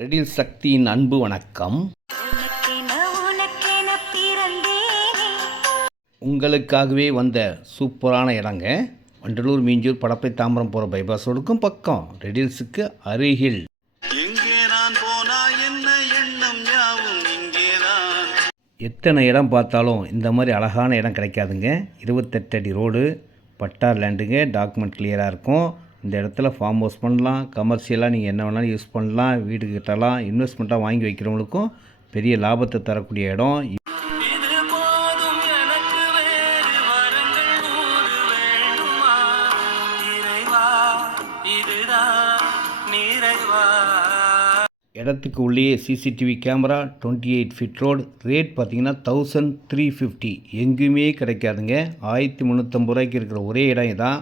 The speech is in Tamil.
ரெடில் சக்தியின் அன்பு வணக்கம். உங்களுக்காகவே வந்த சூப்பரான இடங்க. வண்டலூர் மீஞ்சூர் படப்பை தாம்பரம் போகிற பைபாஸ் ரோடுக்கும் பக்கம், ரெடில்ஸுக்கு அருகில். எத்தனை இடம் பார்த்தாலும் இந்த மாதிரி அழகான இடம் கிடைக்காதுங்க. 28 அடி ரோடு, பட்டார் லேண்டுங்க. டாக்குமெண்ட் கிளியராக இருக்கும். இந்த இடத்துல ஃபார்ம் ஹவுஸ் பண்ணலாம், கமர்ஷியலாக நீங்கள் என்ன வேணாலும் யூஸ் பண்ணலாம், வீடு கட்டலாம். இன்வெஸ்ட்மெண்ட்டாக வாங்கி வைக்கிறவங்களுக்கும் பெரிய லாபத்தை தரக்கூடிய இடம். இடத்துக்கு உள்ளே CCTV camera, 28 feet road. Rate பார்த்தீங்கன்னா 1350. எங்கேயுமே கிடைக்காதுங்க. 1350 ரூபாய்க்கு இருக்கிற ஒரே இடம் இதான்.